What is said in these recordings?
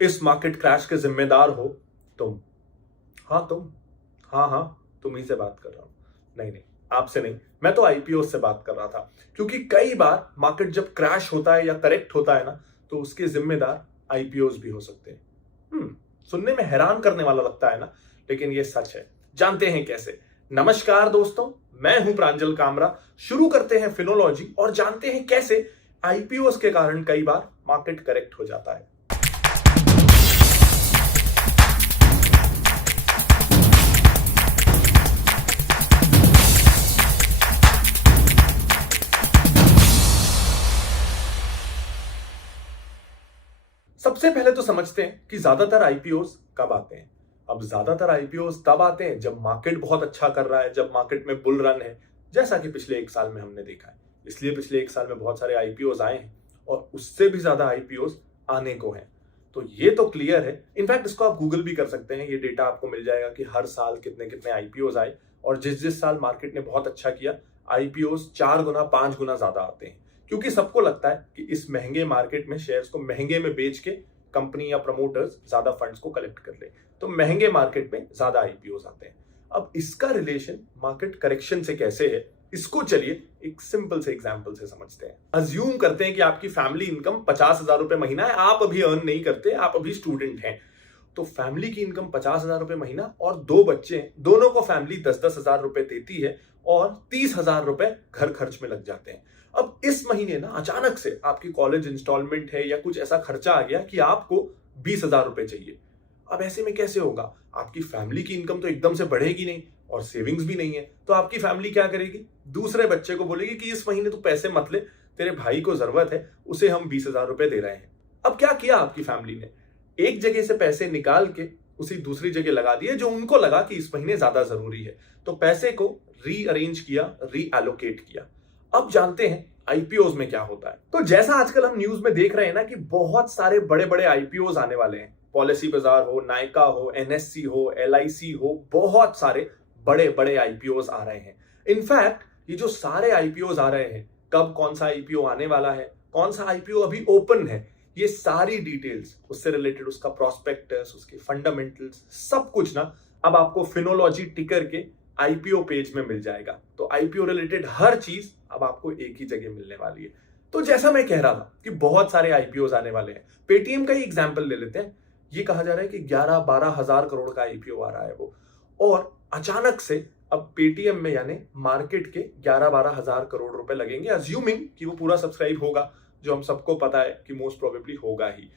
इस market crash के जिम्मेदार हो तुम। हाँ तुम। हाँ हाँ, तुम ही से बात कर रहा हूं। नहीं नहीं, आपसे नहीं, मैं तो आईपीओ से बात कर रहा था। क्योंकि कई बार मार्केट जब क्रैश होता है या करेक्ट होता है ना, तो उसके जिम्मेदार आईपीओज भी हो सकते हैं। सुनने में हैरान करने वाला लगता है ना, लेकिन ये सच है। जानते हैं कैसे? नमस्कार दोस्तों, मैं हूं प्रांजल कामरा। शुरू करते हैं फिनोलॉजी और जानते हैं कैसे आईपीओज के कारण कई बार मार्केट करेक्ट हो जाता है। सबसे पहले तो समझते हैं कि ज्यादातर आईपीओस कब आते हैं। अब ज्यादातर आईपीओस तब आते हैं जब मार्केट बहुत अच्छा कर रहा है, जब मार्केट में बुल रन है, जैसा कि पिछले एक साल में हमने देखा है। इसलिए पिछले एक साल में बहुत सारे आईपीओस आए हैं और उससे भी ज्यादा आईपीओस आने को हैं। तो ये तो क्लियर है। इनफैक्ट इसको आप गूगल भी कर सकते हैं, ये डेटा आपको मिल जाएगा कि हर साल कितने कितने आईपीओस आए, और जिस जिस साल मार्केट ने बहुत अच्छा किया, आईपीओस 4 गुना 5 गुना ज्यादा आते हैं। क्योंकि सबको लगता है कि इस महंगे मार्केट में शेयर्स को महंगे में बेच के कंपनी या प्रमोटर्स ज्यादा फंड्स को कलेक्ट कर ले, तो महंगे मार्केट में ज्यादा आईपीओस आते हैं। अब इसका रिलेशन मार्केट करेक्शन से कैसे है, इसको चलिए एक सिंपल से एग्जांपल से समझते हैं। अज्यूम करते हैं कि आपकी फैमिली इनकम 50,000 रुपए महीना है, आप अभी अर्न नहीं करते, आप अभी स्टूडेंट हैं। तो फैमिली की इनकम 50,000 रुपए महीना और 2 बच्चे हैं, दोनों को फैमिली 10-10 हजार रुपए देती है और 30,000 रुपए घर खर्च में लग जाते हैं। अब इस महीने ना अचानक से आपकी कॉलेज इंस्टॉलमेंट है या कुछ ऐसा खर्चा आ गया कि आपको 20,000 रुपए चाहिए। अब ऐसे में कैसे होगा? आपकी फैमिली की इनकम तो एकदम से बढ़ेगी नहीं और सेविंग्स भी नहीं है, तो आपकी फैमिली क्या करेगी? दूसरे बच्चे को बोलेगी कि इस महीने तू पैसे मत ले, तेरे भाई को जरूरत है, उसे हम 20,000 रुपए दे रहे हैं। अब क्या किया आपकी फैमिली ने? एक जगह से पैसे निकाल के उसी दूसरी जगह लगा दिए जो उनको लगा कि इस महीने ज्यादा जरूरी है, तो पैसे को रीअरेंज किया, रीएलोकेट किया। अब जानते हैं आईपीओज में क्या होता है। तो जैसा आजकल हम न्यूज में देख रहे हैं ना कि बहुत सारे बड़े बड़े आईपीओज आने वाले हैं। पॉलिसी बाजार हो, नायका हो, एनएससी हो, एलआईसी हो, बहुत सारे बड़े बड़े आईपीओज आ रहे हैं। इनफैक्ट ये जो सारे आईपीओज आ रहे हैं, कब कौन सा आईपीओ आने वाला है, कौन सा आईपीओ अभी ओपन है, ये सारी डिटेल्स, उससे रिलेटेड उसका प्रोस्पेक्टस, उसके फंडामेंटल्स, सब कुछ ना अब आपको फिनोलॉजी टिकर के आईपीओ पेज में मिल जाएगा। तो आईपीओ रिलेटेड हर चीज अब आपको एक ही जगह मिलने वाली है। तो जैसा मैं कह रहा था कि बहुत सारे आईपीओ आने वाले हैं, पेटीएम का ही एग्जाम्पल ले लेते हैं। ये कहा जा रहा है कि 11-12 हजार करोड़ का आईपीओ आ रहा है वो, और अचानक से अब पेटीएम में यानी मार्केट के 11-12 हजार करोड़ रुपए लगेंगे, अज्यूमिंग कि वो पूरा सब्सक्राइब होगा, जो हम सबको पता है कि मोस्ट प्रोबेबली होगा ही।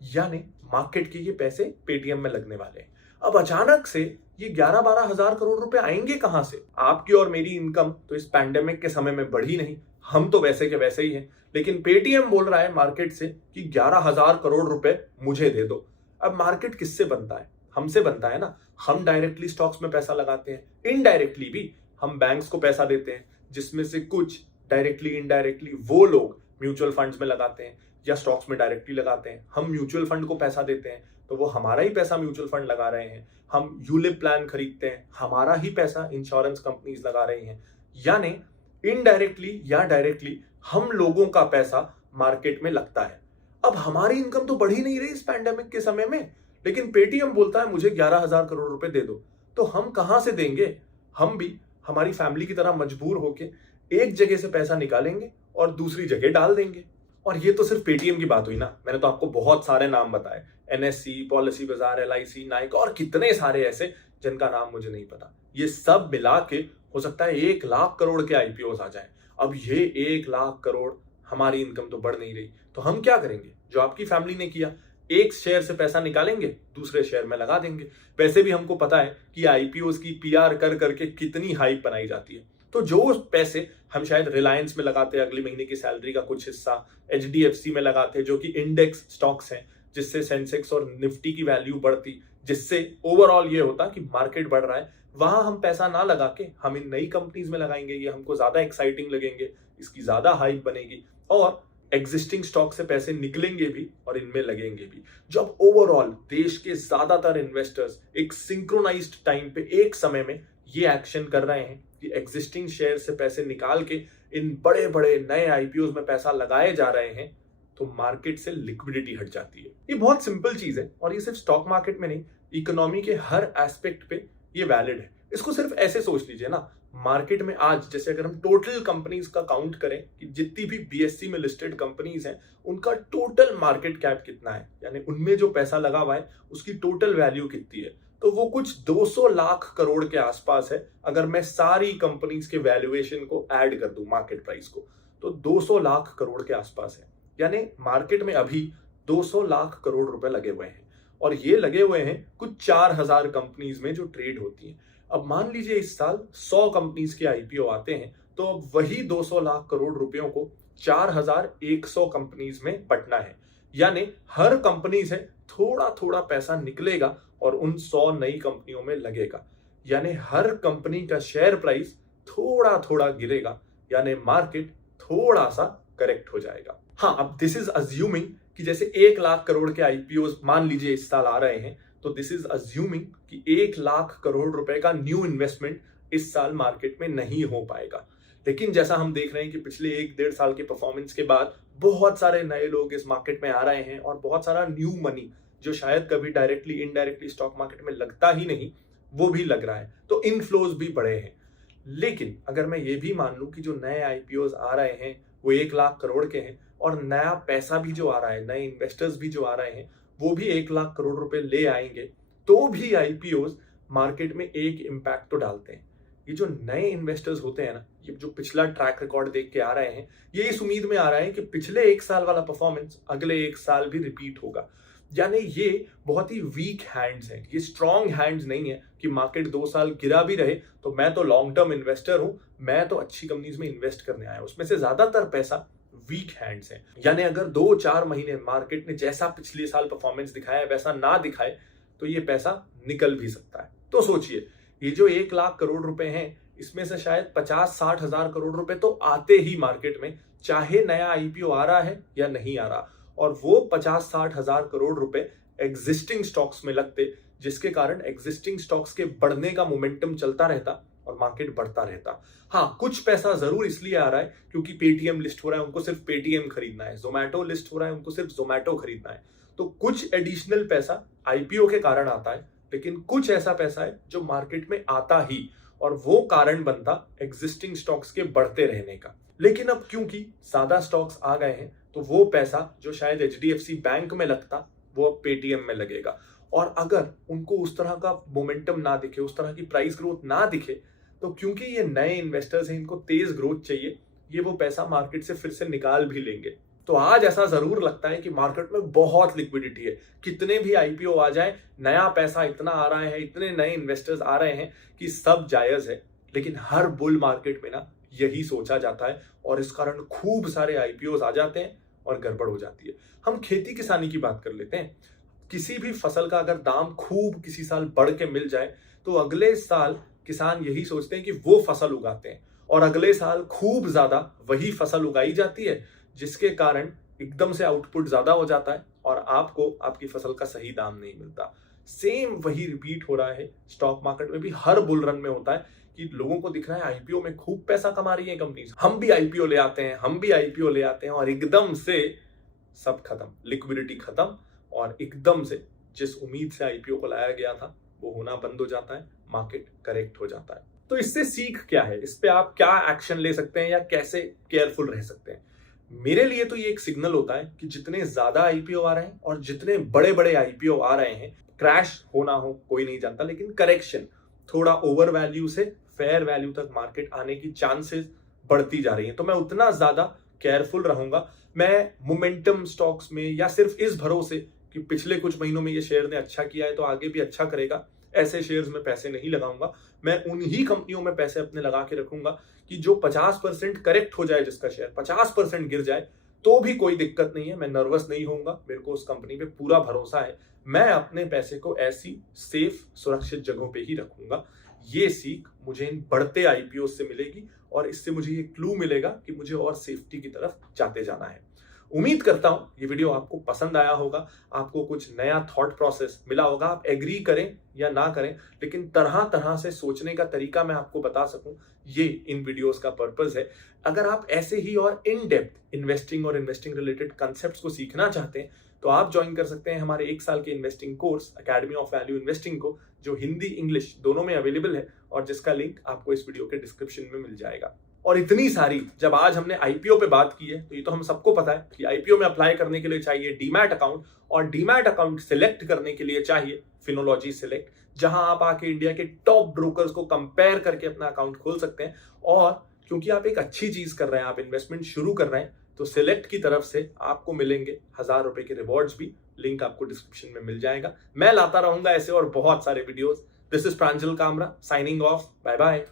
यानी मार्केट के ये पैसे पेटीएम में लगने वाले हैं। अब अचानक से ये 11-12 हजार करोड़ रुपए आएंगे कहां से? आपकी और मेरी इनकम तो इस पैंडेमिक के समय में बढ़ी नहीं, हम तो वैसे के वैसे ही हैं। लेकिन पेटीएम बोल रहा है मार्केट से कि 11,000 करोड़ रुपए मुझे दे दो। अब मार्केट किससे बनता है? हमसे बनता है ना। हम डायरेक्टली स्टॉक्स में पैसा लगाते हैं, इनडायरेक्टली भी हम बैंक्स को पैसा देते हैं, जिसमें से कुछ डायरेक्टली इनडायरेक्टली वो लोग म्यूचुअल फंड्स में लगाते हैं या स्टॉक्स में डायरेक्टली लगाते हैं। हम म्यूचुअल फंड को पैसा देते हैं तो वो हमारा ही पैसा म्यूचुअल फंड लगा रहे हैं। हम यूलिप प्लान खरीदते हैं, हमारा ही पैसा इंश्योरेंस कंपनीज लगा रही हैं। यानी इनडायरेक्टली या डायरेक्टली हम लोगों का पैसा मार्केट में लगता है। अब हमारी इनकम तो बढ़ ही नहीं रही इस पैंडेमिक के समय में, लेकिन पेटीएम बोलता है मुझे 11,000 करोड़ रुपए दे दो। तो हम कहां से देंगे? हम भी हमारी फैमिली की तरह मजबूर होके एक जगह से पैसा निकालेंगे और दूसरी जगह डाल देंगे। और ये तो सिर्फ पेटीएम की बात हुई ना, मैंने तो आपको बहुत सारे नाम बताए, एनएससी, पॉलिसी बाजार, एलआईसी, नाइका और कितने सारे ऐसे जिनका नाम मुझे नहीं पता। ये सब मिला के हो सकता है 1 लाख करोड़ के आईपीओ आ जाए। अब ये 1 लाख करोड़, हमारी इनकम तो बढ़ नहीं रही, तो हम क्या करेंगे? जो आपकी फैमिली ने किया, एक शेयर से पैसा निकालेंगे, दूसरे शेयर में लगा देंगे। वैसे भी हमको पता है कि आईपीओ की पीआर कर करके कितनी हाइप बनाई जाती है। तो जो पैसे हम शायद रिलायंस में लगाते हैं, अगले महीने की सैलरी का कुछ हिस्सा एचडीएफसी में लगाते हैं, जो कि इंडेक्स स्टॉक्स हैं, जिससे सेंसेक्स और निफ्टी की वैल्यू बढ़ती, जिससे ओवरऑल ये होता कि मार्केट बढ़ रहा है, वहां हम पैसा ना लगा के हम इन नई कंपनीज में लगाएंगे। ये हमको ज्यादा एक्साइटिंग लगेंगे, इसकी ज्यादा हाइप बनेगी, और एग्जिस्टिंग स्टॉक से पैसे निकलेंगे भी और इनमें लगेंगे भी। जब ओवरऑल देश के ज्यादातर इन्वेस्टर्स एक सिंक्रोनाइज्ड टाइम पे एक समय में ये एक्शन कर रहे हैं कि एग्जिस्टिंग शेयर से पैसे निकाल के इन बड़े बड़े नए आईपीओ में पैसा लगाए जा रहे हैं, तो मार्केट से लिक्विडिटी हट जाती है। ये बहुत सिंपल चीज है और ये सिर्फ स्टॉक मार्केट में नहीं, इकोनॉमी के हर एस्पेक्ट पे ये वैलिड है। इसको सिर्फ ऐसे सोच लीजिए ना, मार्केट में आज जैसे अगर हम टोटल कंपनीज का काउंट करें कि जितनी भी बीएससी में लिस्टेड कंपनीज हैं उनका टोटल मार्केट कैप कितना है, यानी उनमें जो पैसा लगा हुआ है उसकी टोटल वैल्यू कितनी है, तो वो कुछ 200 लाख करोड़ के आसपास है। अगर मैं सारी कंपनीज के वैल्यूएशन को ऐड कर दूं मार्केट प्राइस को, तो 200 लाख करोड़ के आसपास है। यानी मार्केट में अभी 200 लाख करोड़ रुपए लगे हुए हैं और ये लगे हुए हैं कुछ 4000 कंपनीज में जो ट्रेड होती हैं। अब मान लीजिए इस साल 100 कंपनीज के आईपीओ आते हैं, तो अब वही 200 लाख करोड़ रुपयों को 4100 कंपनीज में बंटना है। यानी हर कंपनी से थोड़ा थोड़ा पैसा निकलेगा और उन 100 नई कंपनियों में लगेगा। यानी हर कंपनी का शेयर प्राइस थोड़ा थोड़ा गिरेगा, यानी मार्केट थोड़ा सा करेक्ट हो जाएगा। हाँ, अब दिस इज अज्यूमिंग कि जैसे 1 लाख करोड़ के आईपीओ मान लीजिए इस साल आ रहे हैं, तो दिस इज अज्यूमिंग कि 1 लाख करोड़ रुपए का न्यू इन्वेस्टमेंट इस साल मार्केट में नहीं हो पाएगा। लेकिन जैसा हम देख रहे हैं कि पिछले 1-1.5 साल के परफॉर्मेंस के बाद बहुत सारे नए लोग इस मार्केट में आ रहे हैं और बहुत सारा न्यू मनी जो शायद कभी डायरेक्टली इनडायरेक्टली स्टॉक मार्केट में लगता ही नहीं, वो भी लग रहा है, तो इनफ्लोज भी बढ़े हैं। लेकिन अगर मैं ये भी मान लूं कि जो नए आईपीओज आ रहे हैं वो 1 लाख करोड़ के हैं और नया पैसा भी जो आ रहा है, नए इन्वेस्टर्स भी जो आ रहे हैं वो भी 1 लाख करोड़ रुपए ले आएंगे, तो भी आईपीओज मार्केट में एक इम्पैक्ट तो डालते हैं। ये जो नए इन्वेस्टर्स होते हैं ना, ये जो पिछला ट्रैक रिकॉर्ड देख के आ रहे हैं, ये इस उम्मीद में आ रहे हैं कि पिछले 1 साल वाला परफॉर्मेंस अगले 1 साल भी रिपीट होगा। यानी ये बहुत ही वीक हैंड्स हैं, ये स्ट्रॉन्ग हैंड्स नहीं है कि मार्केट 2 साल गिरा भी रहे तो मैं तो लॉन्ग टर्म इन्वेस्टर हूं, मैं तो अच्छी कंपनीज में इन्वेस्ट करने आया हूं। उसमें से ज्यादातर पैसा वीक हैंड्स हैं। यानी अगर 2-4 महीने मार्केट ने जैसा पिछले साल परफॉर्मेंस दिखाया वैसा ना दिखाए तो ये पैसा निकल भी सकता है। तो सोचिए, ये जो 1 लाख करोड़ रुपए हैं इसमें से शायद 50-60 हजार करोड़ रुपए तो आते ही मार्केट में, चाहे नया आईपीओ आ रहा है या नहीं आ रहा, और वो 50-60 हजार करोड़ रुपए एग्जिस्टिंग स्टॉक्स में लगते, जिसके कारण एग्जिस्टिंग स्टॉक्स के बढ़ने का मोमेंटम चलता रहता और मार्केट बढ़ता रहता। हाँ, कुछ पैसा जरूर इसलिए आ रहा है क्योंकि पेटीएम लिस्ट हो रहा है, उनको सिर्फ पेटीएम खरीदना है, जोमैटो लिस्ट हो रहा है, उनको सिर्फ जोमैटो खरीदना है, तो कुछ एडिशनल पैसा आईपीओ के कारण आता है। लेकिन कुछ ऐसा पैसा है जो मार्केट में आता ही, और वो कारण बनता एग्जिस्टिंग स्टॉक्स के बढ़ते रहने का। लेकिन अब क्योंकि ज्यादा स्टॉक्स आ गए हैं तो वो पैसा जो शायद एचडीएफसी बैंक में लगता वो अब पेटीएम में लगेगा। और अगर उनको उस तरह का मोमेंटम ना दिखे, उस तरह की प्राइस ग्रोथ ना दिखे, तो क्योंकि ये नए इन्वेस्टर्स हैं, इनको तेज ग्रोथ चाहिए, ये वो पैसा मार्केट से फिर से निकाल भी लेंगे। तो आज ऐसा जरूर लगता है कि मार्केट में बहुत लिक्विडिटी है, कितने भी आईपीओ आ जाए, नया पैसा इतना आ रहा है, इतने नए इन्वेस्टर्स आ रहे हैं कि सब जायज है। लेकिन हर बुल मार्केट में ना यही सोचा जाता है और इस कारण खूब सारे आईपीओ आ जाते हैं और गड़बड़ हो जाती है। हम खेती किसानी की बात कर लेते हैं। किसी भी फसल का अगर दाम खूब किसी साल बढ़ के मिल जाए तो अगले साल किसान यही सोचते हैं कि वो फसल उगाते हैं, और अगले साल खूब ज्यादा वही फसल उगाई जाती है, जिसके कारण एकदम से आउटपुट ज्यादा हो जाता है और आपको आपकी फसल का सही दाम नहीं मिलता। सेम वही रिपीट हो रहा है स्टॉक मार्केट में भी, हर बुल रन में होता है कि लोगों को दिख रहा है आईपीओ में खूब पैसा कमा रही है कंपनीज, हम भी आईपीओ ले आते हैं, हम भी आईपीओ ले आते हैं, और एकदम से सब खत्म, लिक्विडिटी खत्म, और एकदम से जिस उम्मीद से आईपीओ को लाया गया था वो होना बंद हो जाता है, मार्केट करेक्ट हो जाता है। तो इससे सीख क्या है, इस पे आप क्या एक्शन ले सकते हैं या कैसे केयरफुल रह सकते हैं? मेरे लिए तो ये एक सिग्नल होता है कि जितने ज्यादा आईपीओ आ रहे हैं और जितने बड़े बड़े आईपीओ आ रहे हैं, क्रैश होना हो कोई नहीं जानता, लेकिन करेक्शन थोड़ा ओवर वैल्यू से फेयर वैल्यू तक मार्केट आने की चांसेस बढ़ती जा रही है, तो मैं उतना ज्यादा केयरफुल रहूंगा। मैं मोमेंटम स्टॉक्स में या सिर्फ इस भरोसे कि पिछले कुछ महीनों में ये शेयर ने अच्छा किया है तो आगे भी अच्छा करेगा, ऐसे शेयर्स में पैसे नहीं लगाऊंगा। मैं उन्हीं कंपनियों में पैसे अपने लगा के रखूंगा कि जो 50% करेक्ट हो जाए, जिसका शेयर 50% गिर जाए तो भी कोई दिक्कत नहीं है, मैं नर्वस नहीं होऊंगा, मेरे को उस कंपनी पे पूरा भरोसा है। मैं अपने पैसे को ऐसी सेफ सुरक्षित जगहों पे ही रखूंगा। ये सीख मुझे इन बढ़ते आईपीओ से मिलेगी और इससे मुझे ये क्लू मिलेगा कि मुझे और सेफ्टी की तरफ जाते जाना है। उम्मीद करता हूं ये वीडियो आपको पसंद आया होगा, आपको कुछ नया थॉट प्रोसेस मिला होगा। आप एग्री करें या ना करें, लेकिन तरह तरह से सोचने का तरीका मैं आपको बता सकूं, ये इन वीडियोस का पर्पस है। अगर आप ऐसे ही और इन डेप्थ इन्वेस्टिंग और इन्वेस्टिंग रिलेटेड कंसेप्ट्स को सीखना चाहते हैं तो आप ज्वाइन कर सकते हैं हमारे 1 साल के investing course academy of value investing को, जो हिंदी इंग्लिश दोनों में अवेलेबल है और जिसका लिंक आपको इस वीडियो के डिस्क्रिप्शन में मिल जाएगा। और इतनी सारी जब आज हमने आईपीओ पे बात की है तो ये तो हम सबको पता है कि आईपीओ में अप्लाई करने के लिए चाहिए डीमैट अकाउंट, और डीमैट अकाउंट सिलेक्ट करने के लिए चाहिए फिनोलॉजी सिलेक्ट, जहां आप आके इंडिया के टॉप ब्रोकर्स को कंपेयर करके अपना अकाउंट खोल सकते हैं। और क्योंकि आप एक अच्छी चीज कर रहे हैं, आप इन्वेस्टमेंट शुरू कर रहे हैं, तो सिलेक्ट की तरफ से आपको मिलेंगे 1000 रुपए के रिवॉर्ड्स भी। लिंक आपको डिस्क्रिप्शन में मिल जाएगा। मैं लाता रहूंगा ऐसे और बहुत सारे videos. This is Pranjal Kamra signing off. Bye bye.